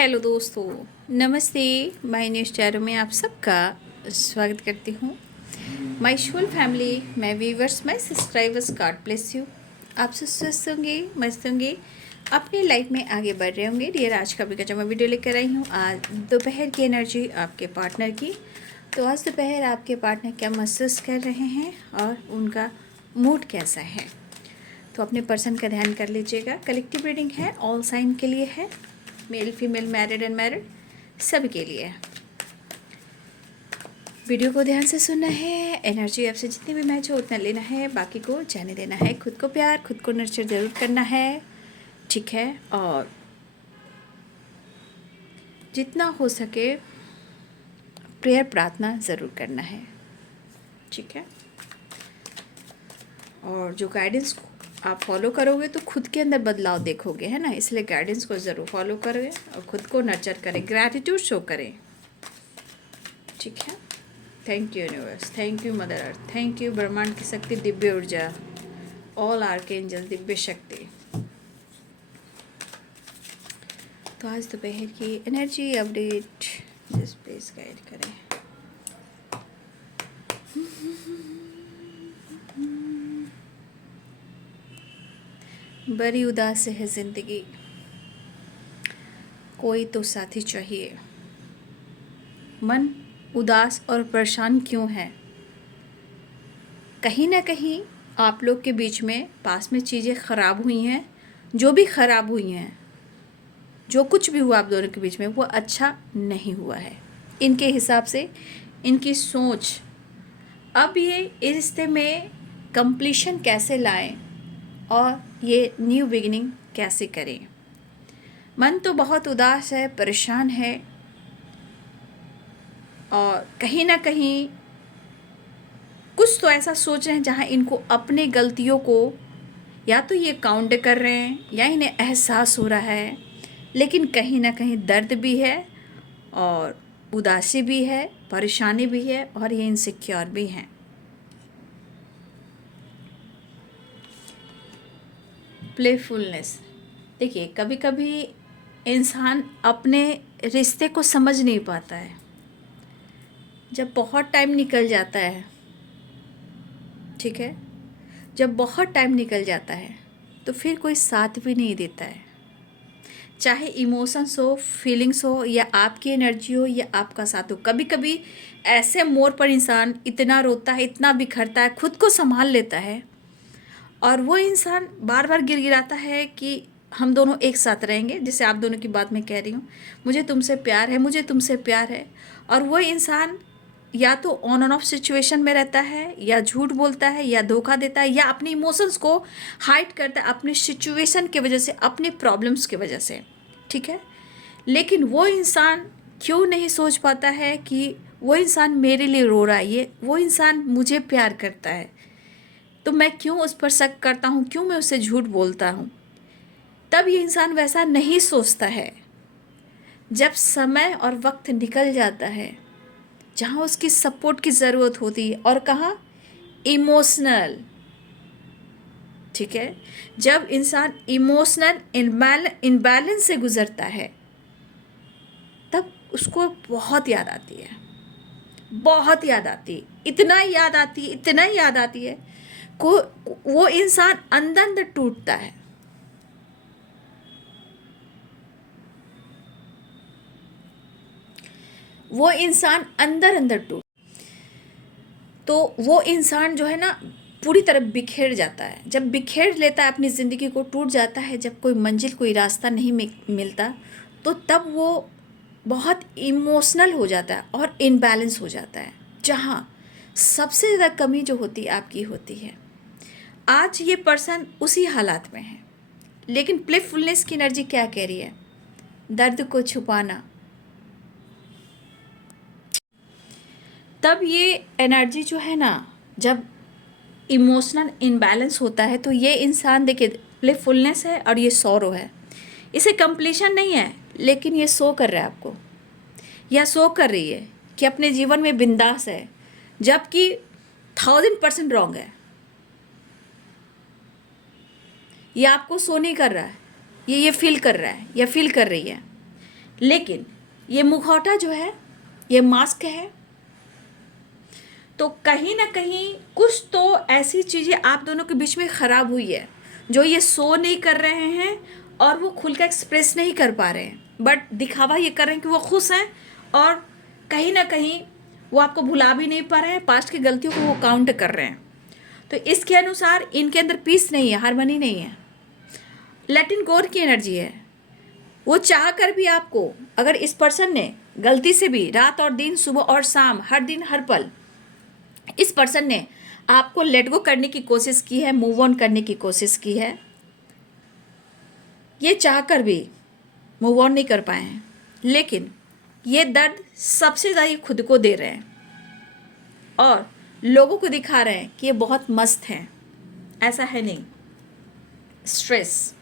Hello दोस्तों, नमस्ते। My news channel में आप सबका स्वागत करती हूँ। My soul family, my viewers, my subscribers, God bless you. आप सब स्वस्थ होंगे, मस्त होंगे, अपनी लाइफ में आगे बढ़ रहे होंगे। डियर, आज का भी जो मैं वीडियो लेकर आई हूँ, आज दोपहर की एनर्जी आपके पार्टनर की। तो आज दोपहर आपके पार्टनर क्या महसूस कर रहे हैं और उनका मूड कैसा है, तो अपने पर्सन का ध्यान कर लीजिएगा। कलेक्टिव रीडिंग है, ऑल साइन के लिए है, मेल फीमेल, मैरिड अनमैरिड, सब के लिए है। वीडियो को ध्यान से सुनना है। एनर्जी आपसे जितनी भी मैच हो उतना लेना है, बाकी को जाने देना है। खुद को प्यार, खुद को नर्चर ज़रूर करना है, ठीक है। और जितना हो सके प्रेयर, प्रार्थना ज़रूर करना है, ठीक है। और जो गाइडेंस आप फॉलो करोगे तो खुद के अंदर बदलाव देखोगे, है ना। इसलिए गाइडेंस को ज़रूर फॉलो करें और खुद को नर्चर करें, ग्रैटिट्यूड शो करें, ठीक है। Thank you universe, thank you mother earth, thank you ब्रह्मांड की शक्ति, दिव्य ऊर्जा, ऑल आर्कएंजल, दिव्य शक्ति। तो आज दोपहर की एनर्जी अपडेट जिस प्लीज गाइड करें। बड़ी उदास है ज़िंदगी, कोई तो साथी चाहिए। मन उदास और परेशान क्यों है? कहीं ना कहीं आप लोग के बीच में पास में चीज़ें ख़राब हुई हैं। जो भी ख़राब हुई हैं, जो कुछ भी हुआ आप दोनों के बीच में, वो अच्छा नहीं हुआ है इनके हिसाब से, इनकी सोच। अब ये इस रिश्ते में कंप्लीशन कैसे लाएं और ये न्यू बिगिनिंग कैसे करें। मन तो बहुत उदास है, परेशान है, और कहीं ना कहीं कुछ तो ऐसा सोच रहे हैं जहाँ इनको अपने गलतियों को या तो ये काउंट कर रहे हैं या इन्हें एहसास हो रहा है, लेकिन कहीं ना कहीं दर्द भी है और उदासी भी है, परेशानी भी है, और ये इनसिक्योर भी हैं। प्लेफुलनेस, देखिए कभी कभी इंसान अपने रिश्ते को समझ नहीं पाता है। जब बहुत टाइम निकल जाता है, ठीक है, जब बहुत टाइम निकल जाता है तो फिर कोई साथ भी नहीं देता है। चाहे इमोशंस हो, फीलिंग्स हो, या आपकी एनर्जी हो, या आपका साथ हो। कभी कभी ऐसे मोड़ पर इंसान इतना रोता है, इतना बिखरता है, खुद को संभाल लेता है, और वो इंसान बार बार गिड़गिड़ाता है कि हम दोनों एक साथ रहेंगे। जैसे आप दोनों की बात मैं कह रही हूँ, मुझे तुमसे प्यार है, मुझे तुमसे प्यार है। और वो इंसान या तो ऑन एंड ऑफ सिचुएशन में रहता है, या झूठ बोलता है, या धोखा देता है, या अपने इमोशंस को हाइड करता है अपनी सिचुएशन की वजह से, अपने प्रॉब्लम्स की वजह से, ठीक है। लेकिन वो इंसान क्यों नहीं सोच पाता है कि वो इंसान मेरे लिए रो रहा है, ये वो इंसान मुझे प्यार करता है, तो मैं क्यों उस पर शक करता हूँ, क्यों मैं उससे झूठ बोलता हूँ। तब ये इंसान वैसा नहीं सोचता है। जब समय और वक्त निकल जाता है, जहाँ उसकी सपोर्ट की ज़रूरत होती है, और कहाँ, इमोशनल, ठीक है। जब इंसान इमोशनल इनबैलेंस से गुजरता है, तब उसको बहुत याद आती है, बहुत याद आती है, इतना याद आती है, इतना याद आती है को वो इंसान अंदर अंदर टूटता है। वो इंसान अंदर अंदर टूट, तो वो इंसान जो है ना, पूरी तरह बिखेर जाता है। जब बिखेर लेता है अपनी ज़िंदगी को, टूट जाता है, जब कोई मंजिल, कोई रास्ता नहीं मिलता, तो तब वो बहुत इमोशनल हो जाता है और इनबैलेंस हो जाता है। जहाँ सबसे ज़्यादा कमी जो होती है आपकी होती है। आज ये पर्सन उसी हालात में है, लेकिन प्लेफुलनेस की एनर्जी क्या कह रही है? दर्द को छुपाना। तब ये एनर्जी जो है ना, जब इमोशनल इनबैलेंस होता है, तो ये इंसान, देखिए, प्लेफुलनेस है और ये सॉरो है। इसे कंप्लीशन नहीं है, लेकिन ये शो कर रहा है आपको, या शो कर रही है कि अपने जीवन में बिंदास है, जबकि 1000% रॉन्ग है। ये आपको शो नहीं कर रहा है, ये फील कर रहा है या फील कर रही है, लेकिन ये मुखौटा जो है, ये मास्क है, तो कहीं ना कहीं कुछ तो ऐसी चीज़ें आप दोनों के बीच में ख़राब हुई है, जो ये शो नहीं कर रहे हैं और वो खुल कर एक्सप्रेस नहीं कर पा रहे हैं, बट दिखावा ये कर रहे हैं कि वो खुश हैं, और कहीं ना कहीं वो आपको भुला भी नहीं पा रहे हैं, पास्ट की गलतियों को वो काउंट कर रहे हैं। तो इसके अनुसार इनके अंदर पीस नहीं है, हार्मनी नहीं है, लेट इन गो की एनर्जी है। वो चाह कर भी आपको, अगर इस पर्सन ने गलती से भी रात और दिन, सुबह और शाम, हर दिन हर पल इस पर्सन ने आपको लेट गो करने की कोशिश की है, मूव ऑन करने की कोशिश की है, ये चाह कर भी मूव ऑन नहीं कर पाए हैं, लेकिन ये दर्द सबसे ज़्यादा खुद को दे रहे हैं और लोगों को दिखा रहे हैं कि ये बहुत मस्त हैं। ऐसा है नहीं। स्ट्रेस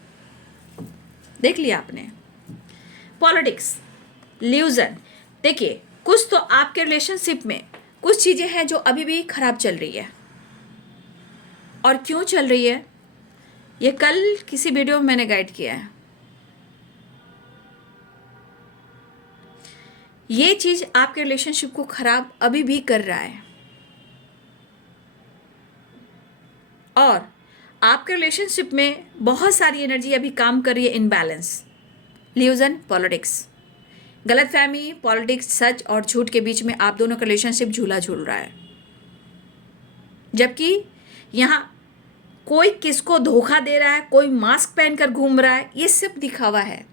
देख लिया आपने। पॉलिटिक्स, ल्यूजन, देखिए कुछ तो आपके रिलेशनशिप में कुछ चीज़ें हैं जो अभी भी खराब चल रही है। और क्यों चल रही है, ये कल किसी वीडियो में मैंने गाइड किया है। ये चीज़ आपके रिलेशनशिप को खराब अभी भी कर रहा है, और आपके रिलेशनशिप में बहुत सारी एनर्जी अभी काम कर रही है इनबैलेंस। ल्यूजन, पॉलिटिक्स, गलतफहमी, पॉलिटिक्स, सच और झूठ के बीच में आप दोनों का रिलेशनशिप झूला झूल रहा है, जबकि यहाँ कोई किसको धोखा दे रहा है, कोई मास्क पहनकर घूम रहा है, ये सिर्फ दिखावा है।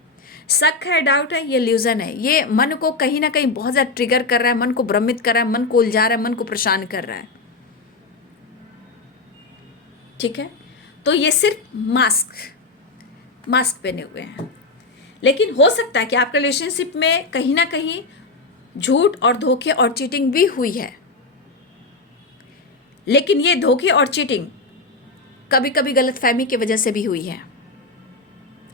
शक है, डाउट है, ये ल्यूजन है। ये मन को कहीं ना कहीं बहुत ज़्यादा ट्रिगर कर रहा है, मन को भ्रमित कर रहा है, मन को उलझा रहा है, मन को परेशान कर रहा है। ठीक है, तो ये सिर्फ मास्क पहने हुए हैं। लेकिन हो सकता है कि आपके रिलेशनशिप में कहीं ना कहीं झूठ और धोखे और चीटिंग भी हुई है, लेकिन ये धोखे और चीटिंग कभी कभी गलतफहमी की वजह से भी हुई है।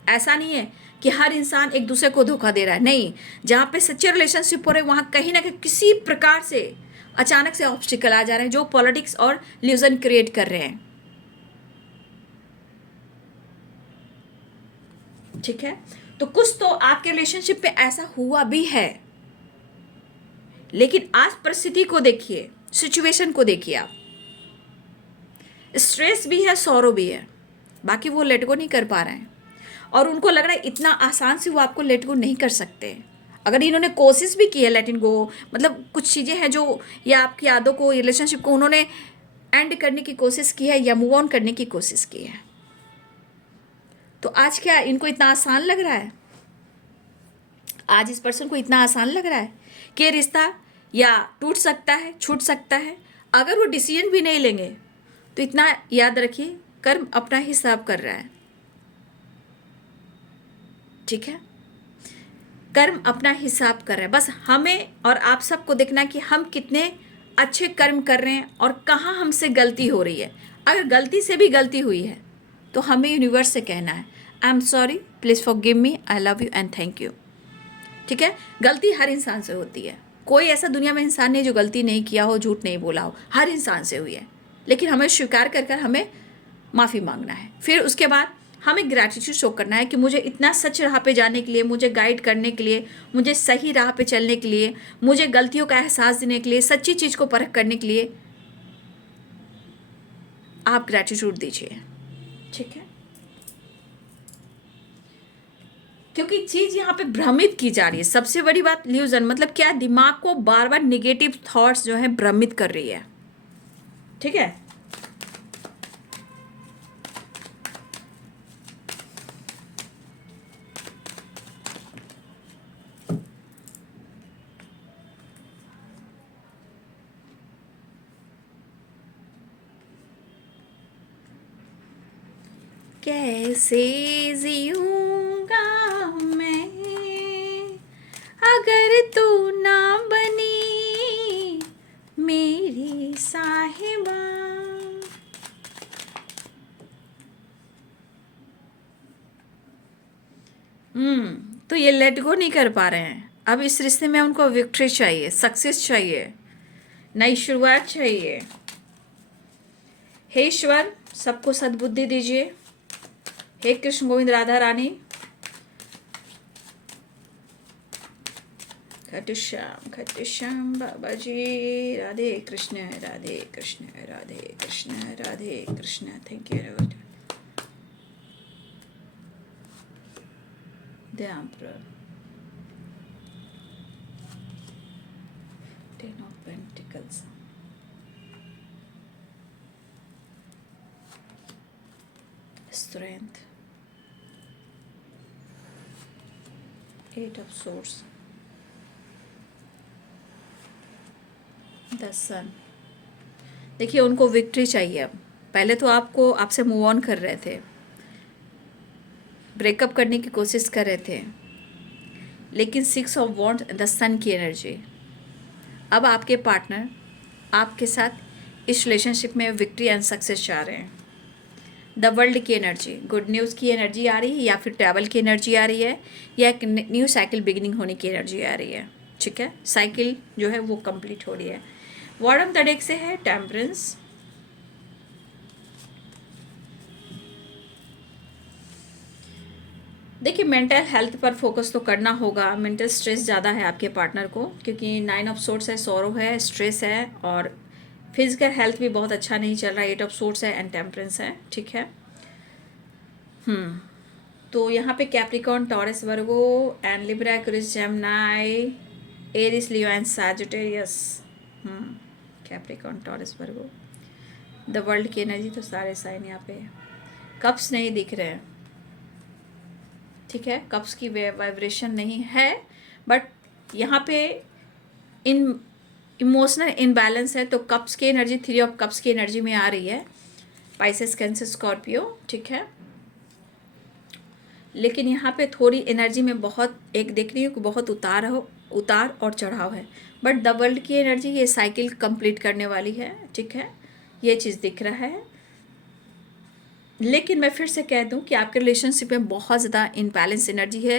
ऐसा नहीं है कि हर इंसान एक दूसरे को धोखा दे रहा है, नहीं। जहाँ पे सच्चे रिलेशनशिप हो रहे हैं वहाँ कहीं ना कहीं किसी प्रकार से अचानक से ऑब्स्टिकल आ जा रहे हैं, जो पॉलिटिक्स और ल्यूजन क्रिएट कर रहे हैं। ठीक है, तो कुछ तो आपके रिलेशनशिप पे ऐसा हुआ भी है, लेकिन आज परिस्थिति को देखिए, सिचुएशन को देखिए आप। स्ट्रेस भी है, सौरो भी है, बाकी वो लेट गो नहीं कर पा रहे हैं, और उनको लग रहा है इतना आसान से वो आपको लेट गो नहीं कर सकते। अगर इन्होंने कोशिश भी की है लेट इन गो, मतलब कुछ चीज़ें हैं जो, या आपकी यादों को, रिलेशनशिप को उन्होंने एंड करने की कोशिश की है या मूव ऑन करने की कोशिश की है, तो आज क्या इनको इतना आसान लग रहा है? आज इस पर्सन को इतना आसान लग रहा है कि रिश्ता या टूट सकता है, छूट सकता है? अगर वो डिसीजन भी नहीं लेंगे तो इतना याद रखिए, कर्म अपना हिसाब कर रहा है। ठीक है, कर्म अपना हिसाब कर रहा है। बस हमें और आप सबको देखना कि हम कितने अच्छे कर्म कर रहे हैं और कहाँ हमसे गलती हो रही है। अगर गलती से भी गलती हुई है तो हमें यूनिवर्स से कहना है, I am sorry, please forgive me, I love you and thank you. ठीक है, गलती हर इंसान से होती है, कोई ऐसा दुनिया में इंसान नहीं जो गलती नहीं किया हो, झूठ नहीं बोला हो, हर इंसान से हुई है। लेकिन हमें स्वीकार कर हमें माफ़ी मांगना है। फिर उसके बाद हमें ग्रैटिट्यूड शो करना है कि मुझे इतना सच राह पे जाने के लिए, मुझे गाइड करने के लिए, मुझे सही राह पे चलने के लिए, मुझे गलतियों का एहसास देने के लिए, सच्ची चीज़ को परख करने के लिए आप ग्रैटिट्यूड दीजिए। ठीक है, क्योंकि चीज़ यहाँ पे भ्रमित की जा रही है। सबसे बड़ी बात ल्यूजन मतलब क्या है, दिमाग को बार बार निगेटिव थॉट्स जो है भ्रमित कर रही है। ठीक है, कैसे जीऊंगा मैं अगर तू ना बनी मेरी साहिबा। तो ये लेट गो नहीं कर पा रहे हैं। अब इस रिश्ते में उनको विक्ट्री चाहिए, सक्सेस चाहिए, नई शुरुआत चाहिए। हे ईश्वर, सबको सद्बुद्धि दीजिए। हे Krishna Govind Radha Rani, Khatushyam Baba ji. Radhe Krishna Radhe Krishna Radhe Krishna Radhe Krishna. Thank you lord. The emperor, 10 of Pentacles, strength, 8 of Swords, the sun. देखिए उनको विक्ट्री चाहिए। अब पहले तो आपसे मूव ऑन कर रहे थे, ब्रेकअप करने की कोशिश कर रहे थे, लेकिन 6 ऑफ वॉन्ड्स, द सन की एनर्जी। अब आपके पार्टनर आपके साथ इस रिलेशनशिप में विक्ट्री एंड सक्सेस चाह रहे हैं। द वर्ल्ड की एनर्जी, गुड न्यूज़ की एनर्जी आ रही है, या फिर ट्रैवल की एनर्जी आ रही है, या एक न्यू साइकिल बिगिनिंग होने की एनर्जी आ रही है। ठीक है, साइकिल जो है वो कंप्लीट हो रही है। वर्ड ऑफ द डेक से है टेम्परेंस। देखिए मेंटल हेल्थ पर फोकस तो करना होगा। मेंटल स्ट्रेस ज़्यादा है आपके पार्टनर को, क्योंकि 9 ऑफ सोर्ट्स है, सौरो है, स्ट्रेस है, और फिजिकल हेल्थ भी बहुत अच्छा नहीं चल रहा है। 8 ऑफ सोर्ट्स है एंड टेम्परेंस है। ठीक है। तो यहाँ पे Capricorn, Taurus, Virgo and Libra, Aquarius, Gemini, Aries, Leo and Sagittarius. Capricorn, Taurus, Virgo, the world की एनर्जी तो सारे साइन यहाँ पे। कप्स नहीं दिख रहे हैं। ठीक है, कप्स की वाइब्रेशन नहीं है, बट यहाँ पे इन इमोशनल इनबैलेंस है। तो कप्स की एनर्जी, 3 ऑफ कप्स की एनर्जी में आ रही है। Pisces, cancer, Scorpio. ठीक है, लेकिन यहाँ पे थोड़ी एनर्जी में बहुत एक देख रही हूँ कि बहुत उतार और चढ़ाव है। बट द वर्ल्ड की एनर्जी, ये साइकिल कंप्लीट करने वाली है। ठीक है, ये चीज़ दिख रहा है। लेकिन मैं फिर से कह दूं कि आपके रिलेशनशिप में बहुत ज़्यादा इनबैलेंस एनर्जी है।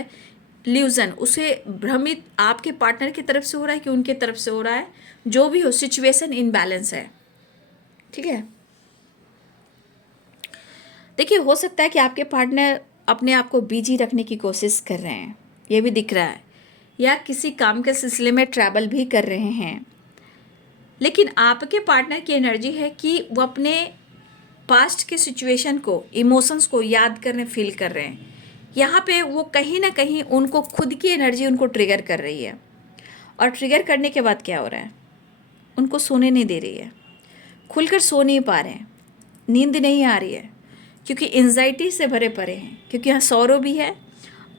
ल्यूजन, उसे भ्रमित आपके पार्टनर की तरफ से हो रहा है कि उनके तरफ से हो रहा है, जो भी हो, सिचुएशन इनबैलेंस है। ठीक है, देखिए हो सकता है कि आपके पार्टनर अपने आप को बिजी रखने की कोशिश कर रहे हैं, ये भी दिख रहा है, या किसी काम के सिलसिले में ट्रैवल भी कर रहे हैं। लेकिन आपके पार्टनर की एनर्जी है कि वो अपने पास्ट के सिचुएशन को, इमोशंस को याद करने, फील कर रहे हैं। यहाँ पे वो कहीं ना कहीं उनको खुद की एनर्जी उनको ट्रिगर कर रही है, और ट्रिगर करने के बाद क्या हो रहा है, उनको सोने नहीं दे रही है, खुलकर सो नहीं पा रहे हैं, नींद नहीं आ रही है, क्योंकि एंजाइटी से भरे पड़े हैं, क्योंकि यहाँ सौरो भी है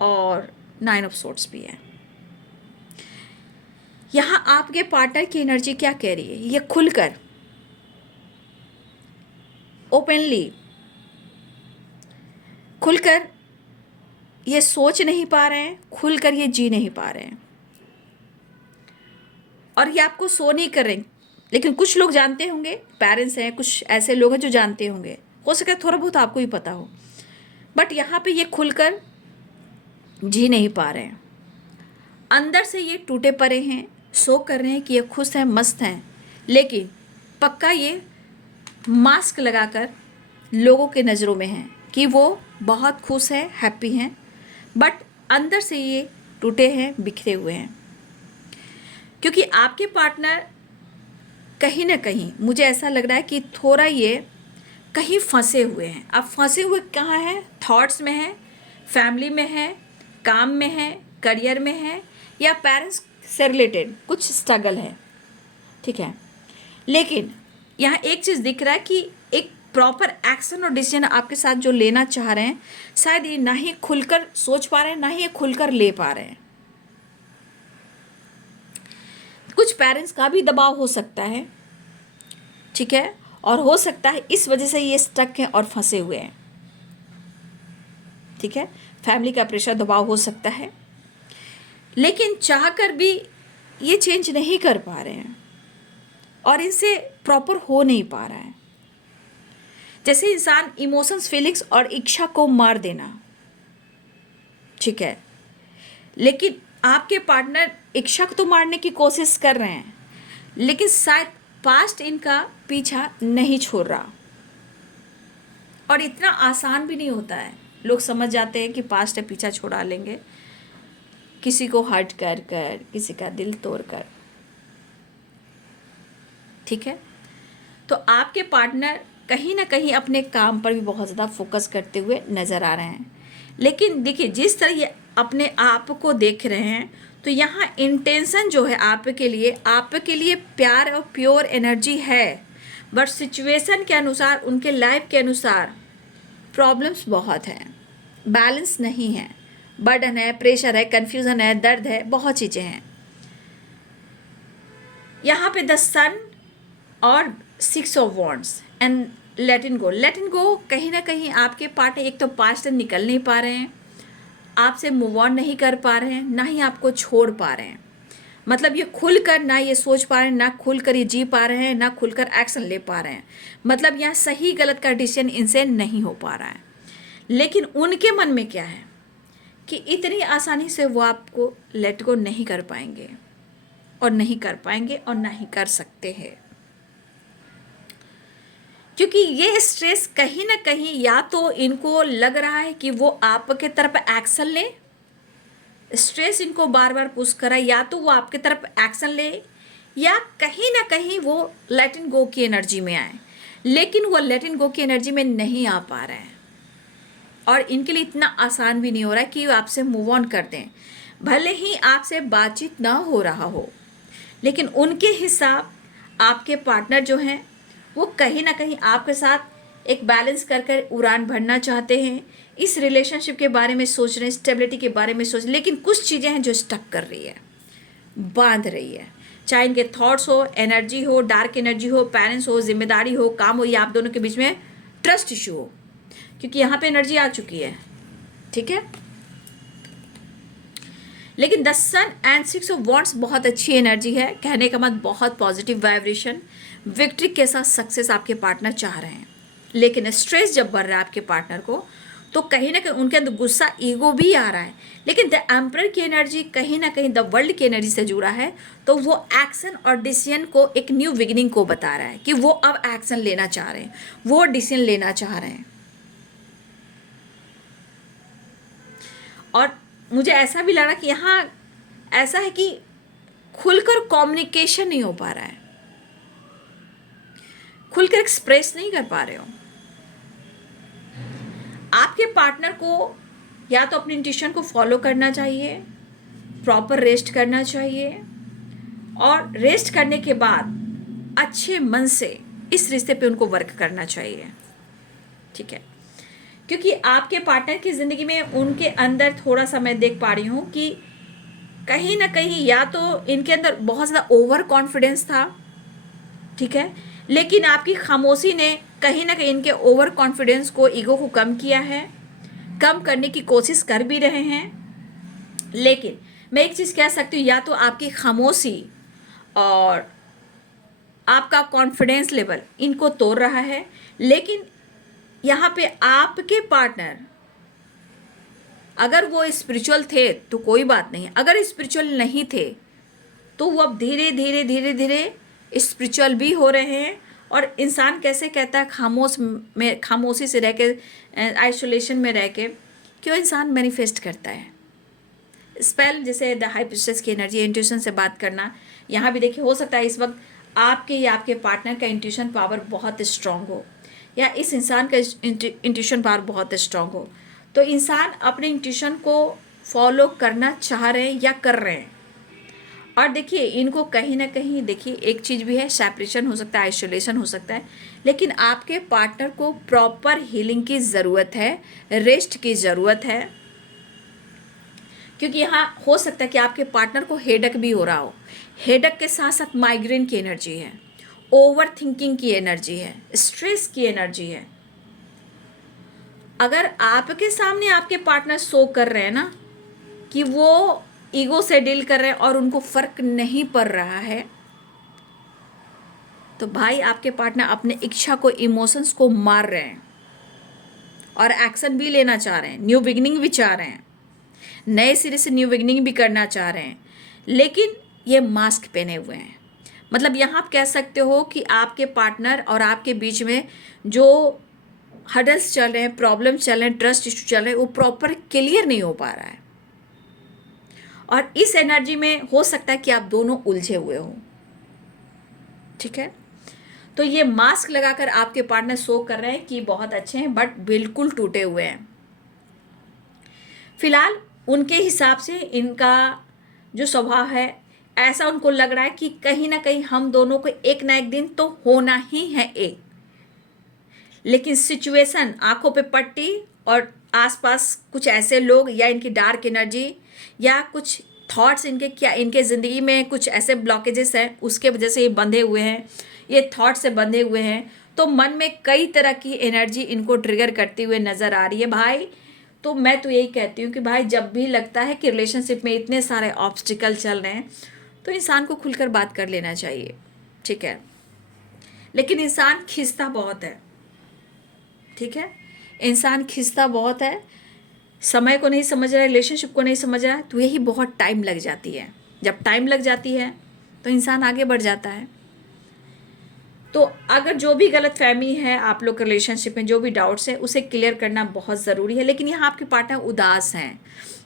और 9 ऑफ सोर्ट्स भी है। यहाँ आपके पार्टनर की एनर्जी क्या कह रही है, ये खुलकर, ओपनली, खुलकर ये सोच नहीं पा रहे हैं, खुलकर ये जी नहीं पा रहे हैं, और ये आपको सो नहीं कर रहे हैं। लेकिन कुछ लोग जानते होंगे, पेरेंट्स हैं, कुछ ऐसे लोग हैं जो जानते होंगे, हो सके थोड़ा बहुत आपको ही पता हो, बट यहाँ पे ये खुलकर जी नहीं पा रहे हैं। अंदर से ये टूटे पड़े हैं, शो कर रहे हैं कि ये खुश हैं, मस्त हैं, लेकिन पक्का ये मास्क लगाकर लोगों के नज़रों में हैं कि वो बहुत खुश हैं, हैप्पी हैं, बट अंदर से ये टूटे हैं, बिखरे हुए हैं। क्योंकि आपके पार्टनर कहीं ना कहीं, मुझे ऐसा लग रहा है कि थोड़ा ये कहीं फंसे हुए हैं। अब फंसे हुए कहाँ हैं, थॉट्स में हैं, फैमिली में है, काम में है, करियर में है, या पेरेंट्स से रिलेटेड कुछ स्ट्रगल है। ठीक है, लेकिन यहाँ एक चीज़ दिख रहा है कि एक प्रॉपर एक्शन और डिसीजन आपके साथ जो लेना चाह रहे हैं, शायद ये ना ही खुलकर सोच पा रहे हैं, ना ही ये खुलकर ले पा रहे हैं। कुछ पेरेंट्स का भी दबाव हो सकता है। ठीक है, और हो सकता है इस वजह से ये स्टक हैं और फंसे हुए हैं। ठीक है, फैमिली का प्रेशर, दबाव हो सकता है, लेकिन चाहकर भी ये चेंज नहीं कर पा रहे हैं, और इनसे प्रॉपर हो नहीं पा रहा है। जैसे इंसान इमोशंस, फीलिंग्स और इच्छा को मार देना। ठीक है, लेकिन आपके पार्टनर इच्छा को तो मारने की कोशिश कर रहे हैं, लेकिन शायद पास्ट इनका पीछा नहीं छोड़ रहा, और इतना आसान भी नहीं होता है। लोग समझ जाते हैं कि पास्ट है, पीछा छोड़ा लेंगे, किसी को हर्ट कर कर, किसी का दिल तोड़ कर, ठीक है। तो आपके पार्टनर कहीं ना कहीं अपने काम पर भी बहुत ज़्यादा फोकस करते हुए नज़र आ रहे हैं। लेकिन देखिए, जिस तरह ये अपने आप को देख रहे हैं, तो यहाँ इंटेंशन जो है आपके लिए प्यार और प्योर एनर्जी है, बट सिचुएशन के अनुसार, उनके लाइफ के अनुसार प्रॉब्लम्स बहुत हैं, बैलेंस नहीं है, बर्डन है, प्रेशर है, कन्फ्यूज़न है, दर्द है, बहुत चीज़ें हैं। यहाँ पे द सन और 6 ऑफ वॉन्ड्स एंड लेट इन गो, कहीं ना कहीं आपके पार्टनर एक तो पास्ट से निकल नहीं पा रहे हैं, आपसे मूव ऑन नहीं कर पा रहे हैं, ना ही आपको छोड़ पा रहे हैं। मतलब ये खुलकर ना ये सोच पा रहे हैं, ना खुलकर ये जी पा रहे हैं, ना खुलकर एक्शन ले पा रहे हैं। मतलब यहाँ सही गलत का डिसीजन इनसे नहीं हो पा रहा है। लेकिन उनके मन में क्या है कि इतनी आसानी से वो आपको लेट गो नहीं कर पाएंगे, और नहीं कर पाएंगे और नहीं कर सकते हैं, क्योंकि ये स्ट्रेस कहीं ना कहीं या तो इनको लग रहा है कि वो आपके तरफ एक्शन ले, स्ट्रेस इनको बार बार पुश करा, या तो वो आपके तरफ एक्शन ले, या कहीं ना कहीं वो लेट इन गो की एनर्जी में आए। लेकिन वो लेट इन गो की एनर्जी में नहीं आ पा रहे हैं, और इनके लिए इतना आसान भी नहीं हो रहा है कि वो आपसे मूव ऑन कर दें। भले ही आपसे बातचीत ना हो रहा हो, लेकिन उनके हिसाब आपके पार्टनर जो हैं वो कहीं ना कहीं आपके साथ एक बैलेंस कर कर उड़ान भरना चाहते हैं। इस रिलेशनशिप के बारे में सोच रहे हैं, स्टेबिलिटी के बारे में सोच, लेकिन कुछ चीज़ें हैं जो स्टक कर रही है, बांध रही है। चाहे इनके थॉट्स हो, एनर्जी हो, डार्क एनर्जी हो, पेरेंट्स हो, जिम्मेदारी हो, काम हो, या आप दोनों के बीच में ट्रस्ट इशू हो, क्योंकि यहाँ पे एनर्जी आ चुकी है, ठीक है। लेकिन the sun and 6 of wands बहुत अच्छी एनर्जी है, कहने का मतलब बहुत पॉजिटिव वाइब्रेशन, विक्ट्री के साथ सक्सेस आपके पार्टनर चाह रहे हैं। लेकिन स्ट्रेस जब बढ़ रहा है आपके पार्टनर को, तो कहीं ना कहीं उनके अंदर गुस्सा, ईगो भी आ रहा है। लेकिन द एम्परर की एनर्जी कहीं ना कहीं द वर्ल्ड की एनर्जी से जुड़ा है, तो वो एक्शन और डिसीजन को, एक न्यू बिगिनिंग को बता रहा है कि वो अब एक्शन लेना चाह रहे हैं, वो डिसीजन लेना चाह रहे हैं। और मुझे ऐसा भी लग रहा कि यहाँ ऐसा है कि खुलकर कम्युनिकेशन नहीं हो पा रहा है, खुलकर एक्सप्रेस नहीं कर पा रहे हो। आपके पार्टनर को या तो अपनी इंट्यूशन को फॉलो करना चाहिए, प्रॉपर रेस्ट करना चाहिए, और रेस्ट करने के बाद अच्छे मन से इस रिश्ते पे उनको वर्क करना चाहिए, ठीक है। क्योंकि आपके पार्टनर की ज़िंदगी में उनके अंदर थोड़ा सा मैं देख पा रही हूँ कि कहीं ना कहीं या तो इनके अंदर बहुत ज़्यादा ओवर कॉन्फिडेंस था, ठीक है, लेकिन आपकी खामोशी ने कहीं ना कहीं इनके ओवर कॉन्फिडेंस को, ईगो को कम किया है, कम करने की कोशिश कर भी रहे हैं। लेकिन मैं एक चीज़ कह सकती हूँ, या तो आपकी खामोशी और आपका कॉन्फिडेंस लेवल इनको तोड़ रहा है। लेकिन यहाँ पे आपके पार्टनर अगर वो स्पिरिचुअल थे तो कोई बात नहीं, अगर स्पिरिचुअल नहीं थे तो वो अब धीरे धीरे धीरे धीरे स्पिरिचुअल भी हो रहे हैं। और इंसान कैसे कहता है खामोशी से रह के, आइसोलेशन में रह के, क्यों इंसान मैनिफेस्ट करता है स्पेल, जैसे द हाई प्रिस्टेस की एनर्जी, इंट्यूशन से बात करना। यहाँ भी देखिए, हो सकता है इस वक्त आपके या आपके पार्टनर का इंट्यूशन पावर बहुत स्ट्रांग हो, या इस इंसान का इंट्यूशन पावर बहुत स्ट्रांग हो, तो इंसान अपने इंट्यूशन को फॉलो करना चाह रहे हैं या कर रहे हैं। और देखिए, इनको कहीं ना कहीं, देखिए एक चीज़ भी है, सेपरेशन हो सकता है, आइसोलेशन हो सकता है, लेकिन आपके पार्टनर को प्रॉपर हीलिंग की ज़रूरत है, रेस्ट की ज़रूरत है। क्योंकि यहाँ हो सकता है कि आपके पार्टनर को हेडेक भी हो रहा हो, हेडेक के साथ साथ माइग्रेन की एनर्जी है, ओवर थिंकिंग की एनर्जी है, स्ट्रेस की एनर्जी है। अगर आपके सामने आपके पार्टनर शो कर रहे हैं ना कि वो ईगो से डील कर रहे हैं और उनको फर्क नहीं पड़ रहा है, तो भाई आपके पार्टनर अपने इच्छा को, इमोशंस को मार रहे हैं, और एक्शन भी लेना चाह रहे हैं, न्यू बिगिनिंग भी चाह रहे हैं, नए सिरे से न्यू बिगिनिंग भी करना चाह रहे हैं, लेकिन ये मास्क पहने हुए हैं। मतलब यहाँ आप कह सकते हो कि आपके पार्टनर और आपके बीच में जो हडल्स चल रहे हैं, प्रॉब्लम चल रहे हैं, ट्रस्ट इशू चल रहे हैं, वो प्रॉपर क्लियर नहीं हो पा रहा है। और इस एनर्जी में हो सकता है कि आप दोनों उलझे हुए हो, ठीक है। तो ये मास्क लगाकर आपके पार्टनर शो कर रहे हैं कि बहुत अच्छे हैं, बट बिल्कुल टूटे हुए हैं। फिलहाल उनके हिसाब से इनका जो स्वभाव है, ऐसा उनको लग रहा है कि कहीं ना कहीं हम दोनों को एक ना एक दिन तो होना ही है एक। लेकिन सिचुएशन, आंखों पे पट्टी और आसपास कुछ ऐसे लोग या इनकी डार्क एनर्जी या कुछ थॉट्स इनके, क्या इनके ज़िंदगी में कुछ ऐसे ब्लॉकेजेस हैं उसके वजह से ये बंधे हुए हैं, ये थॉट से बंधे हुए हैं। तो मन में कई तरह की एनर्जी इनको ट्रिगर करती हुए नज़र आ रही है भाई। तो मैं तो यही कहती हूँ कि भाई जब भी लगता है कि रिलेशनशिप में इतने सारे ऑब्स्टिकल चल रहे हैं तो इंसान को खुलकर बात कर लेना चाहिए, ठीक है। लेकिन इंसान खिंचता बहुत है, ठीक है। इंसान खिंचता बहुत है, समय को नहीं समझ रहा है, रिलेशनशिप को नहीं समझ रहा है, तो यही बहुत टाइम लग जाती है। जब टाइम लग जाती है तो इंसान आगे बढ़ जाता है। तो अगर जो भी गलत फहमी है आप लोग के रिलेशनशिप में, जो भी डाउट्स है, उसे क्लियर करना बहुत ज़रूरी है। लेकिन यहाँ आपके पार्टनर उदास हैं,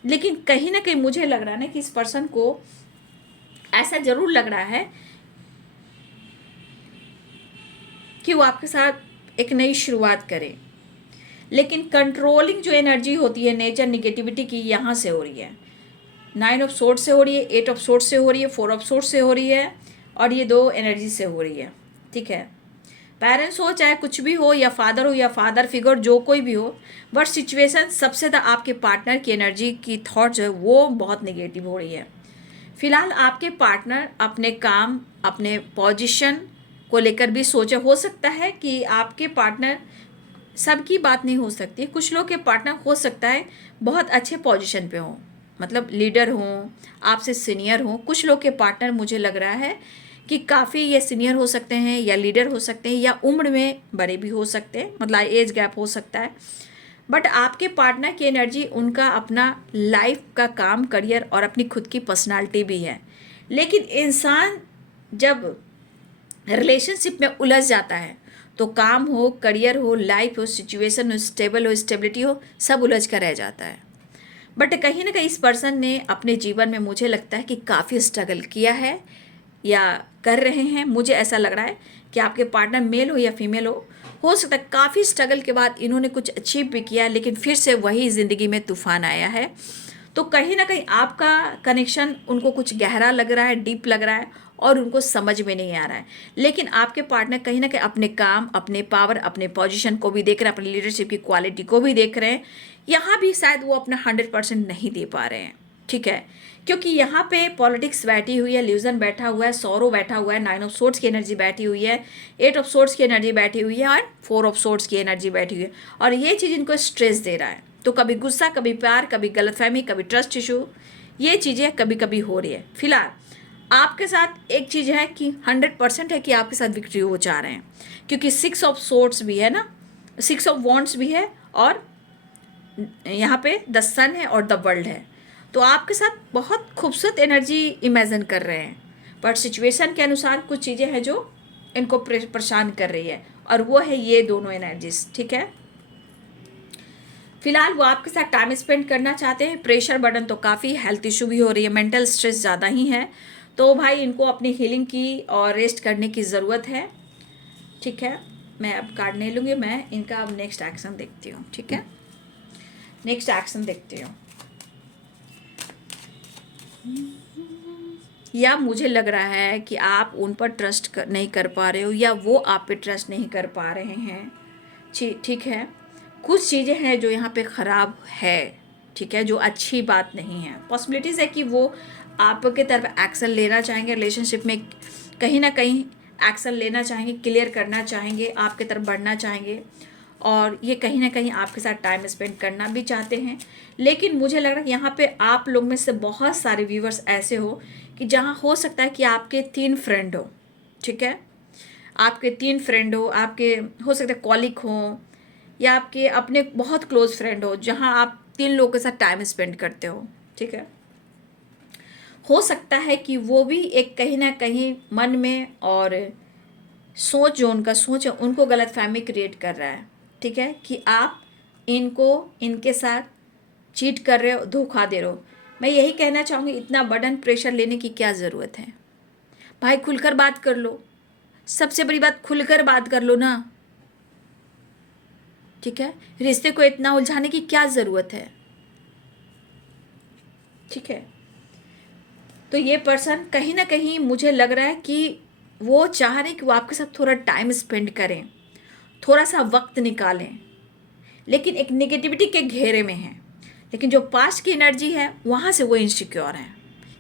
लेकिन कहीं ना कहीं मुझे लग रहा है ना कि इस पर्सन को ऐसा ज़रूर लग रहा है कि वो आपके साथ एक नई शुरुआत करे। लेकिन कंट्रोलिंग जो एनर्जी होती है नेचर निगेटिविटी की, यहाँ से हो रही है। 9 ऑफ सोर्ड से हो रही है, 8 ऑफ सोर्ड से हो रही है, 4 ऑफ सोर्ड से हो रही है, और ये 2 एनर्जी से हो रही है, ठीक है। पेरेंट्स हो चाहे कुछ भी हो, या फादर हो या फादर फिगर, जो कोई भी हो, बट सिचुएशन सबसे ज़्यादा आपके पार्टनर की एनर्जी की थॉट जो है वो बहुत नेगेटिव हो रही है। फिलहाल आपके पार्टनर अपने काम, अपने पोजीशन को लेकर भी सोचे। हो सकता है कि आपके पार्टनर, सबकी बात नहीं हो सकती, कुछ लोग के पार्टनर हो सकता है बहुत अच्छे पोजीशन पे हों, मतलब लीडर हों, आपसे सीनियर हों। कुछ लोग के पार्टनर मुझे लग रहा है कि काफ़ी ये सीनियर हो सकते हैं या लीडर हो सकते हैं या उम्र में बड़े भी हो सकते हैं, मतलब एज गैप हो सकता है। बट आपके पार्टनर की एनर्जी, उनका अपना लाइफ का काम, करियर और अपनी खुद की पर्सनालिटी भी है। लेकिन इंसान जब रिलेशनशिप में उलझ जाता है तो काम हो, करियर हो, लाइफ हो, सिचुएशन हो, स्टेबल हो, स्टेबिलिटी हो, सब उलझ कर रह जाता है। बट कहीं ना कहीं इस पर्सन ने अपने जीवन में, मुझे लगता है कि काफ़ी स्ट्रगल किया है या कर रहे हैं। मुझे ऐसा लग रहा है कि आपके पार्टनर मेल हो या फीमेल हो सकता है काफ़ी स्ट्रगल के बाद इन्होंने कुछ अचीव भी किया, लेकिन फिर से वही ज़िंदगी में तूफान आया है। तो कहीं ना कहीं आपका कनेक्शन उनको कुछ गहरा लग रहा है, डीप लग रहा है, और उनको समझ में नहीं आ रहा है। लेकिन आपके पार्टनर कहीं ना कहीं अपने काम, अपने पावर, अपने पोजीशन को भी देख रहे हैं, अपनी लीडरशिप की क्वालिटी को भी देख रहे हैं। यहाँ भी शायद वो अपना 100% नहीं दे पा रहे हैं, ठीक है। क्योंकि यहाँ पे पॉलिटिक्स बैठी हुई है, ल्यूजन बैठा हुआ है, सौरो बैठा हुआ है, 9 ऑफ सोर्ड्स की एनर्जी बैठी हुई है, 8 ऑफ सोर्ड्स की एनर्जी बैठी हुई है, और 4 ऑफ सोर्ड्स की एनर्जी बैठी हुई है। और ये चीज़ इनको स्ट्रेस दे रहा है। तो कभी गुस्सा, कभी प्यार, कभी गलतफहमी, कभी ट्रस्ट इशू, ये चीज़ें कभी कभी हो रही है। फिलहाल आपके साथ एक चीज़ है कि 100% है कि आपके साथ विक्ट्री हो जा रहे हैं, क्योंकि 6 ऑफ सोर्ड्स भी है ना, 6 ऑफ वॉन्ड्स भी है, और यहाँ पे द सन है और द वर्ल्ड है। तो आपके साथ बहुत खूबसूरत एनर्जी इमेजिन कर रहे हैं, बट सिचुएशन के अनुसार कुछ चीज़ें हैं जो इनको परेशान कर रही है, और वो है ये दोनों एनर्जीज, ठीक है। फिलहाल वो आपके साथ टाइम स्पेंड करना चाहते हैं। प्रेशर बर्डन तो काफ़ी, हेल्थ इशू भी हो रही है, मेंटल स्ट्रेस ज़्यादा ही है। तो भाई इनको अपनी हीलिंग की और रेस्ट करने की ज़रूरत है, ठीक है। मैं अब कार्ड नहीं लूँगी, मैं इनका अब नेक्स्ट एक्शन देखती हूँ, ठीक है। नेक्स्ट एक्शन देखती हूँ। या मुझे लग रहा है कि आप उन पर ट्रस्ट नहीं कर पा रहे हो, या वो आप पे ट्रस्ट नहीं कर पा रहे हैं, ठीक है। कुछ चीज़ें हैं जो यहाँ पे ख़राब है, ठीक है, जो अच्छी बात नहीं है। पॉसिबिलिटीज़ है कि वो आपके तरफ एक्शन लेना चाहेंगे, रिलेशनशिप में कहीं ना कहीं एक्शन लेना चाहेंगे, क्लियर करना चाहेंगे, आपके तरफ बढ़ना चाहेंगे, और ये कहीं ना कहीं आपके साथ टाइम स्पेंड करना भी चाहते हैं। लेकिन मुझे लग रहा है कि यहाँ पे आप लोग में से बहुत सारे व्यूवर्स ऐसे हो कि जहाँ हो सकता है कि आपके 3 फ्रेंड हो, ठीक है। आपके 3 फ्रेंड हो, आपके हो सकता है कॉलिग हो, या आपके अपने बहुत क्लोज फ्रेंड हो, जहाँ आप 3 लोगों के साथ टाइम स्पेंड करते हो, ठीक है। हो सकता है कि वो भी एक कहीं ना कहीं मन में, और सोच, जो उनका सोच है, उनको गलतफहमी क्रिएट कर रहा है, ठीक है, कि आप इनको, इनके साथ चीट कर रहे हो, धोखा दे रहे हो। मैं यही कहना चाहूँगी, इतना बर्डन प्रेशर लेने की क्या ज़रूरत है भाई। खुलकर बात कर लो, सबसे बड़ी बात खुलकर बात कर लो ना, ठीक है। रिश्ते को इतना उलझाने की क्या ज़रूरत है, ठीक है। तो ये पर्सन कहीं ना कहीं मुझे लग रहा है कि वो चाह रहे कि वो आपके साथ थोड़ा टाइम स्पेंड करें, थोड़ा सा वक्त निकालें, लेकिन एक नेगेटिविटी के घेरे में है। लेकिन जो पास्ट की एनर्जी है वहाँ से वो इनसिक्योर हैं,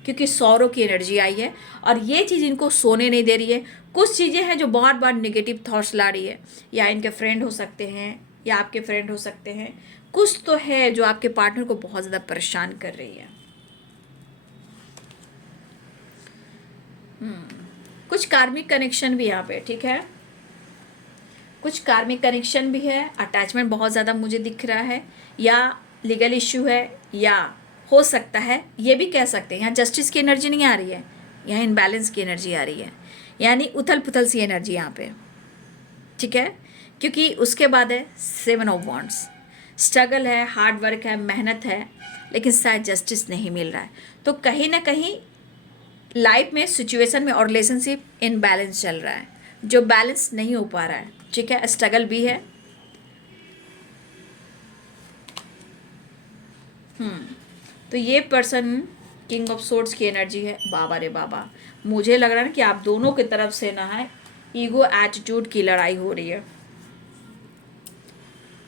क्योंकि सौरों की एनर्जी आई है और ये चीज़ इनको सोने नहीं दे रही है। कुछ चीज़ें हैं जो बार बार नेगेटिव थॉट्स ला रही है, या इनके फ्रेंड हो सकते हैं या आपके फ्रेंड हो सकते हैं। कुछ तो है जो आपके पार्टनर को बहुत ज़्यादा परेशान कर रही है। कुछ कार्मिक कनेक्शन भी यहाँ पे, ठीक है, कुछ कार्मिक कनेक्शन भी है। अटैचमेंट बहुत ज़्यादा मुझे दिख रहा है, या लीगल इश्यू है, या हो सकता है ये भी कह सकते हैं यहाँ जस्टिस की एनर्जी नहीं आ रही है, यहाँ इनबैलेंस की एनर्जी आ रही है, यानी उथल पुथल सी एनर्जी यहाँ पे, ठीक है। क्योंकि उसके बाद है 7 ऑफ वॉन्ड्स, स्ट्रगल है, हार्ड वर्क है, मेहनत है, लेकिन शायद जस्टिस नहीं मिल रहा है। तो कहीं ना कहीं लाइफ में, सिचुएशन में और रिलेशनशिप इनबैलेंस चल रहा है, जो बैलेंस नहीं हो पा रहा है, ठीक है। स्ट्रगल भी है। तो ये पर्सन किंग ऑफ सोर्ड्स की एनर्जी है। बाबा रे बाबा, मुझे लग रहा है कि आप दोनों की तरफ से ना है ईगो एटीट्यूड की लड़ाई हो रही है,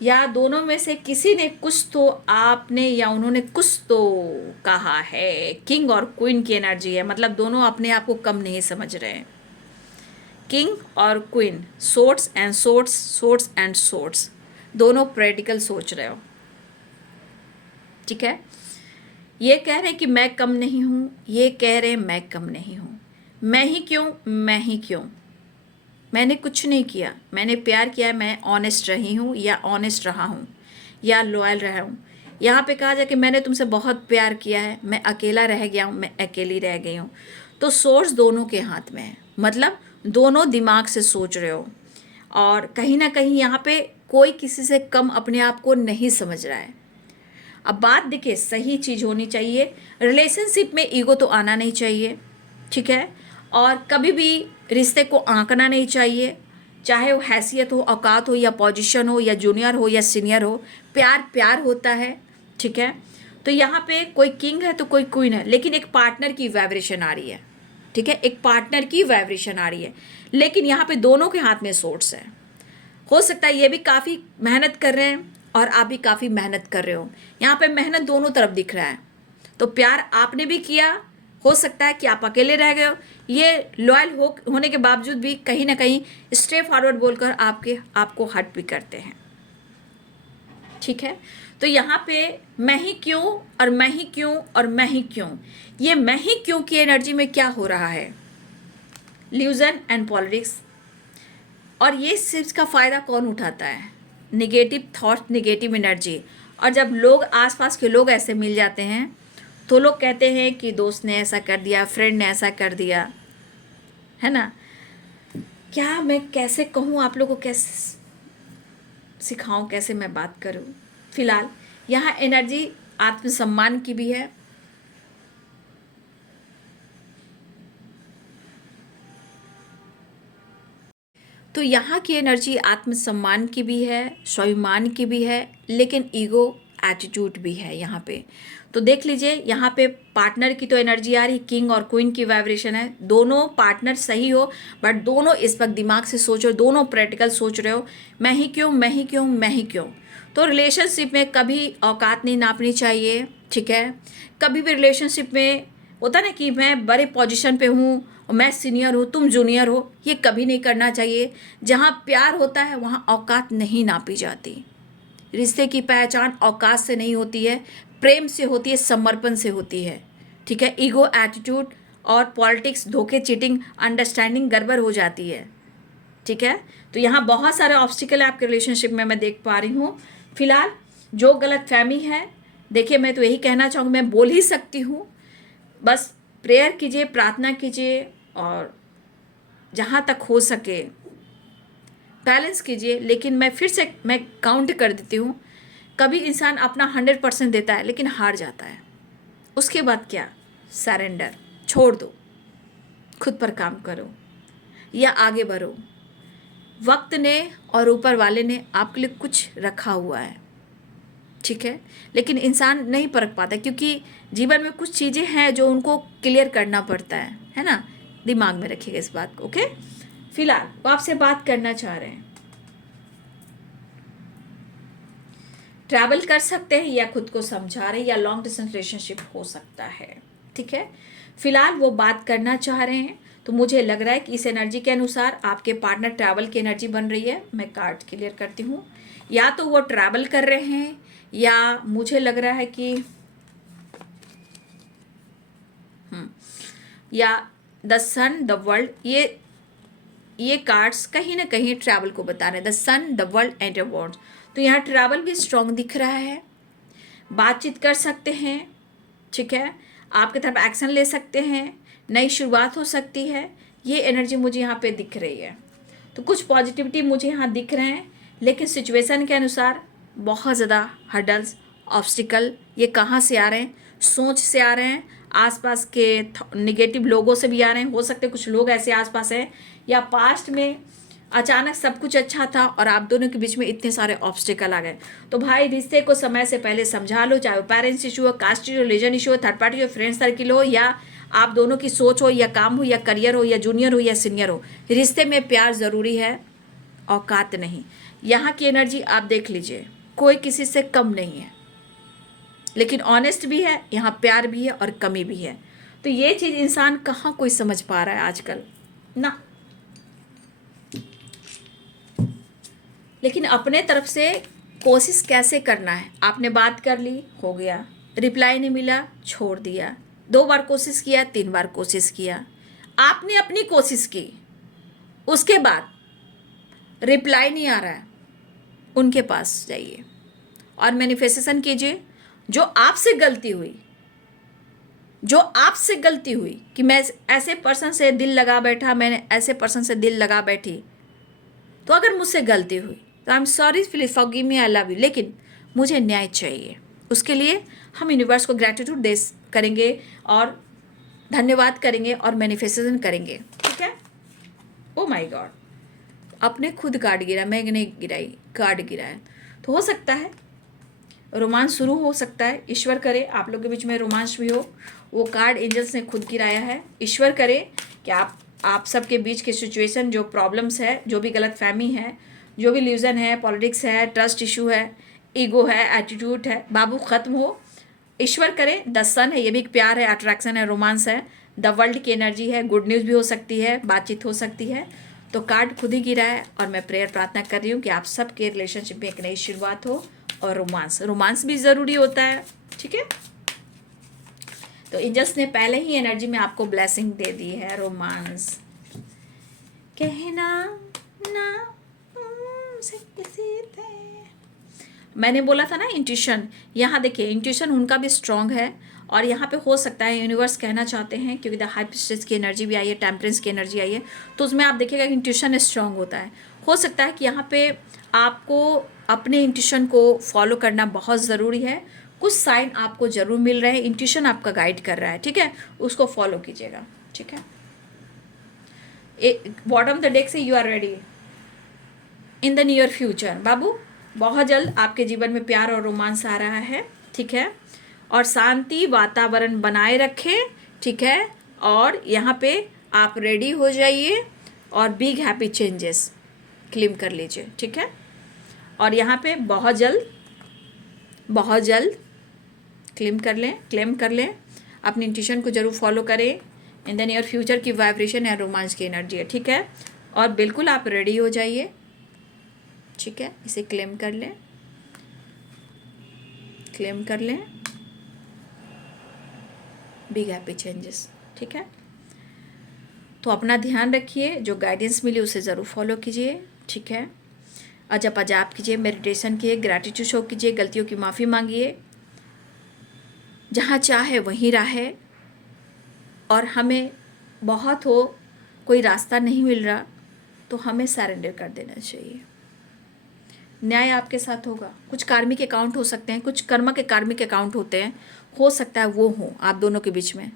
या दोनों में से किसी ने कुछ तो, आपने या उन्होंने कुछ तो कहा है। किंग और क्वीन की एनर्जी है, मतलब दोनों अपने आप को कम नहीं समझ रहे हैं। किंग और queen, swords and swords, swords and swords, दोनों प्रैक्टिकल सोच रहे हो, ठीक है। ये कह रहे हैं कि मैं कम नहीं हूँ, ये कह रहे हैं मैं कम नहीं हूँ। मैं ही क्यों, मैं ही क्यों, मैंने कुछ नहीं किया, मैंने प्यार किया, मैं ऑनेस्ट रही हूँ या ऑनेस्ट रहा हूँ या लॉयल रहा हूँ। यहाँ पे कहा जाए कि मैंने तुमसे बहुत प्यार किया है, मैं अकेला रह गया हूँ, मैं अकेली रह गई हूँ। तो सोर्स दोनों के हाथ में है, मतलब दोनों दिमाग से सोच रहे हो, और कहीं ना कहीं यहाँ पे कोई किसी से कम अपने आप को नहीं समझ रहा है। अब बात देखिए, सही चीज़ होनी चाहिए, रिलेशनशिप में ईगो तो आना नहीं चाहिए, ठीक है। और कभी भी रिश्ते को आंकना नहीं चाहिए, चाहे वो हैसियत हो, औकात हो, या पोजीशन हो, या जूनियर हो या सीनियर हो। प्यार प्यार होता है, ठीक है। तो यहाँ पे कोई किंग है तो कोई क्वीन है, लेकिन एक पार्टनर की वाइब्रेशन आ रही है, ठीक है, एक पार्टनर की वाइब्रेशन आ रही है। लेकिन यहाँ पे दोनों के हाथ में सोर्स है। हो सकता है ये भी काफ़ी मेहनत कर रहे हैं और आप भी काफ़ी मेहनत कर रहे हो। यहाँ पे मेहनत दोनों तरफ दिख रहा है। तो प्यार आपने भी किया, हो सकता है कि आप अकेले रह गए हो, ये लॉयल होने के बावजूद भी कहीं ना कहीं स्ट्रेट फॉरवर्ड बोलकर आपको हर्ट भी करते हैं, ठीक है। तो यहाँ पे मैं ही क्यों और मैं ही क्यों और मैं ही क्यों, ये मैं ही क्यों की एनर्जी में क्या हो रहा है, ल्यूजन एंड पॉलिटिक्स। और ये चीज़ का फ़ायदा कौन उठाता है, निगेटिव थॉट, निगेटिव एनर्जी। और जब लोग, आसपास के लोग ऐसे मिल जाते हैं तो लोग कहते हैं कि दोस्त ने ऐसा कर दिया, फ्रेंड ने ऐसा कर दिया, है ना। क्या मैं कैसे कहूँ आप लोगों को, कैसे सिखाऊं, कैसे मैं बात करूँ। फिलहाल यहाँ एनर्जी आत्मसम्मान की भी है, तो यहाँ की एनर्जी आत्मसम्मान की भी है, स्वाभिमान की भी है, लेकिन ईगो एटीट्यूड भी है यहाँ पे। तो देख लीजिए, यहाँ पे पार्टनर की तो एनर्जी आ रही, किंग और क्वीन की वाइब्रेशन है। दोनों पार्टनर सही हो, बट दोनों इस वक्त दिमाग से सोच रहे हो, दोनों प्रैक्टिकल सोच रहे हो, मैं ही क्यों, मैं ही क्यों, मैं ही क्यों। तो रिलेशनशिप में कभी औकात नहीं नापनी चाहिए, ठीक है। कभी भी रिलेशनशिप में होता ना कि मैं बड़े पोजीशन पे हूँ और मैं सीनियर हूँ, तुम जूनियर हो, ये कभी नहीं करना चाहिए। जहाँ प्यार होता है वहाँ औकात नहीं नापी जाती। रिश्ते की पहचान औकात से नहीं होती है, प्रेम से होती है, समर्पण से होती है, ठीक है। ईगो, एटीट्यूड और पॉलिटिक्स, धोखे, चीटिंग, अंडरस्टैंडिंग गड़बड़ हो जाती है, ठीक है। तो यहाँ बहुत सारे ऑब्स्टिकल आपके रिलेशनशिप में मैं देख पा रही हूँ। फिलहाल जो गलत फहमी है, देखिए मैं तो यही कहना चाहूँगी, मैं बोल ही सकती हूँ, बस प्रेयर कीजिए, प्रार्थना कीजिए, और जहाँ तक हो सके बैलेंस कीजिए। लेकिन मैं फिर से काउंट कर देती हूँ, कभी इंसान अपना 100% देता है लेकिन हार जाता है, उसके बाद क्या? सरेंडर, छोड़ दो, खुद पर काम करो या आगे बढ़ो। वक्त ने और ऊपर वाले ने आपके लिए कुछ रखा हुआ है, ठीक है, लेकिन इंसान नहीं परख पाता क्योंकि जीवन में कुछ चीज़ें हैं जो उनको क्लियर करना पड़ता है ना। दिमाग में रखिएगा इस बात को, ओके। फिलहाल वो आपसे बात करना चाह रहे हैं, ट्रैवल कर सकते हैं या खुद को समझा रहे हैं या लॉन्ग डिस्टेंस रिलेशनशिप हो सकता है, ठीक है। फिलहाल वो बात करना चाह रहे हैं, तो मुझे लग रहा है कि इस एनर्जी के अनुसार आपके पार्टनर ट्रैवल की एनर्जी बन रही है। मैं कार्ड क्लियर करती हूँ, या तो वो ट्रैवल कर रहे हैं या मुझे लग रहा है कि या द सन द वर्ल्ड, ये कार्ड्स कहीं ना कहीं ट्रैवल को बता रहे हैं। The sun the world and the world, तो यहाँ ट्रैवल भी स्ट्रॉन्ग दिख रहा है। बातचीत कर सकते हैं, ठीक है, आपकी तरफ एक्शन ले सकते हैं, नई शुरुआत हो सकती है। ये एनर्जी मुझे यहाँ पे दिख रही है। तो कुछ पॉजिटिविटी मुझे यहाँ दिख रहे हैं, लेकिन सिचुएशन के अनुसार बहुत ज़्यादा हर्डल्स, ऑब्स्टिकल, ये कहाँ से आ रहे हैं? सोच से आ रहे हैं, आसपास के निगेटिव लोगों से भी आ रहे हैं। हो सकते कुछ लोग ऐसे आसपास हैं, या पास्ट में अचानक सब कुछ अच्छा था और आप दोनों के बीच में इतने सारे ऑब्स्टिकल आ गए। तो भाई रिश्ते को समय से पहले समझा लो, चाहे वो पेरेंट्स इशू हो, कास्ट इशू, रिलीजन इशू हो, थर्ड पार्टी हो, फ्रेंड सर्किल हो, या आप दोनों की सोच हो, या काम हो, या करियर हो, या जूनियर हो, या सीनियर हो। रिश्ते में प्यार ज़रूरी है, औकात नहीं। यहाँ की एनर्जी आप देख लीजिए, कोई किसी से कम नहीं है, लेकिन ऑनेस्ट भी है, यहाँ प्यार भी है और कमी भी है। तो ये चीज़ इंसान कहाँ कोई समझ पा रहा है आजकल ना। लेकिन अपने तरफ से कोशिश कैसे करना है? आपने बात कर ली, हो गया, रिप्लाई नहीं मिला, छोड़ दिया, 2 बार कोशिश किया, 3 बार कोशिश किया, आपने अपनी कोशिश की, उसके बाद रिप्लाई नहीं आ रहा है, उनके पास जाइए और मैनिफेस्टेशन कीजिए। जो आपसे गलती हुई, जो आपसे गलती हुई कि मैं ऐसे पर्सन से दिल लगा बैठा, मैंने ऐसे पर्सन से दिल लगा बैठी, तो अगर मुझसे गलती हुई तो I am sorry, please forgive me, I love you, लेकिन मुझे न्याय चाहिए। उसके लिए हम यूनिवर्स को ग्रैटिट्यूड दे करेंगे और धन्यवाद करेंगे और मैनिफेस्टेशन करेंगे, ठीक है। ओ माय गॉड, अपने खुद कार्ड गिरा, मैं नहीं गिराई, कार्ड गिरा है। तो हो सकता है रोमांस शुरू हो सकता है, ईश्वर करे आप लोगों के बीच में रोमांस भी हो। वो कार्ड एंजल्स ने खुद गिराया है। ईश्वर करे कि आप सबके बीच की सिचुएशन, जो प्रॉब्लम्स है, जो भी गलत फहमी है, जो भी इल्यूजन है, पॉलिटिक्स है, ट्रस्ट इशू है, ईगो है, एटीट्यूड है, बाबू ख़त्म हो। ईश्वर करे। द सन है, ये भी एक प्यार है, अट्रैक्शन है, रोमांस है। द वर्ल्ड की एनर्जी है, गुड न्यूज़ भी हो सकती है, बातचीत हो सकती है। तो कार्ड खुद ही गिरा है और मैं प्रेयर प्रार्थना कर रही हूँ कि आप सबके रिलेशनशिप में एक नई शुरुआत हो और रोमांस भी ज़रूरी होता है, ठीक है। तो एंजल्स ने पहले ही एनर्जी में आपको ब्लेसिंग दे दी है। रोमांस कहना ना तुमसे किसी थे, मैंने बोला था ना इंट्यूशन। यहाँ देखिए इंट्यूशन उनका भी स्ट्रांग है और यहाँ पे हो सकता है यूनिवर्स कहना चाहते हैं, क्योंकि द हाई प्रीस्टेस की एनर्जी भी आई है, टेम्परेंस की एनर्जी आई है, तो उसमें आप देखिएगा कि इंट्यूशन स्ट्रांग होता है। हो सकता है कि यहाँ पे आपको अपने इंट्यूशन को फॉलो करना बहुत ज़रूरी है। कुछ साइन आपको ज़रूर मिल रहे हैं, इंट्यूशन आपका गाइड कर रहा है, ठीक है, उसको फॉलो कीजिएगा, ठीक है। बॉटम द डेक से you are ready in the near future. बाबू बहुत जल्द आपके जीवन में प्यार और रोमांस आ रहा है, ठीक है, और शांति वातावरण बनाए रखें, ठीक है। और यहाँ पे आप रेडी हो जाइए और बिग हैप्पी चेंजेस क्लेम कर लीजिए, ठीक है। और यहाँ पे बहुत जल्द क्लेम कर लें, अपनी इंट्यूशन को ज़रूर फॉलो करें। इन द नियर फ्यूचर की वाइब्रेशन है, रोमांस की एनर्जी है, ठीक है। और बिल्कुल आप रेडी हो जाइए, ठीक है। इसे क्लेम कर लें, बिग हैप्पी चेंजेस, ठीक है। तो अपना ध्यान रखिए, जो गाइडेंस मिली उसे ज़रूर फॉलो कीजिए, ठीक है। अजाप कीजिए, मेडिटेशन कीजिए, ग्रैटिट्यूड शो कीजिए, गलतियों की माफ़ी मांगिए, जहाँ चाहे वहीं रहे। और हमें बहुत हो कोई रास्ता नहीं मिल रहा तो हमें सरेंडर कर देना चाहिए। न्याय आपके साथ होगा। कुछ कार्मिक अकाउंट हो सकते हैं, कुछ कर्म के कार्मिक अकाउंट होते हैं, हो सकता है वो हो आप दोनों के बीच में।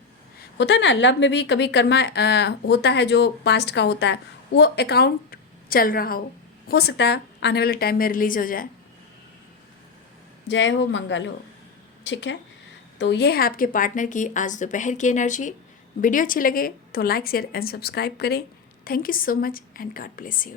होता है ना, लव में भी कभी कर्मा होता है जो पास्ट का होता है, वो अकाउंट चल रहा हो सकता है आने वाले टाइम में रिलीज हो जाए। जय हो, मंगल हो। ठीक है, तो ये है आपके पार्टनर की आज दोपहर की एनर्जी। वीडियो अच्छी लगे तो लाइक शेयर एंड सब्सक्राइब करें। Thank you so much and God bless you.